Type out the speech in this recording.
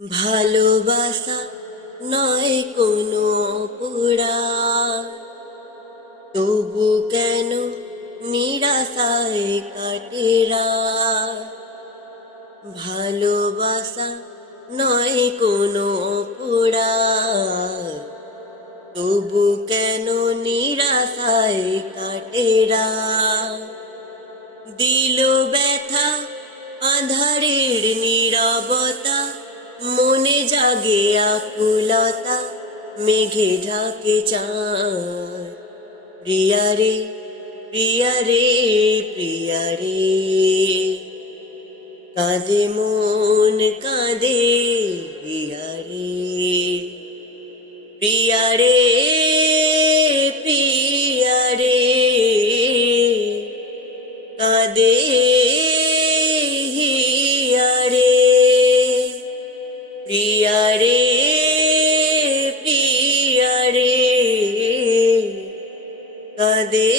ভালোবাসা নয় কোনো অপরাধ, তবু কেন নিরাশায় কাটে রাত। ভালোবাসা নয় কোনো অপরাধ, তবু কেন নিরাশায় কাটে রাত। দিল ব্যথা আঁধারের নীরবতা, মনে জাগে আকুলতা, মেঘে ঢাকে চাঁদ। প্রিয়া রে, প্রিয়া রে, প্রিয়া রে, কাঁদে মন কাঁদে প্রিয়া রে। প্রিয়া রে, প্রিয়া রে, কাঁদে হিয়া রে। প্রিয়া রে, প্রিয়া রে, কাঁদে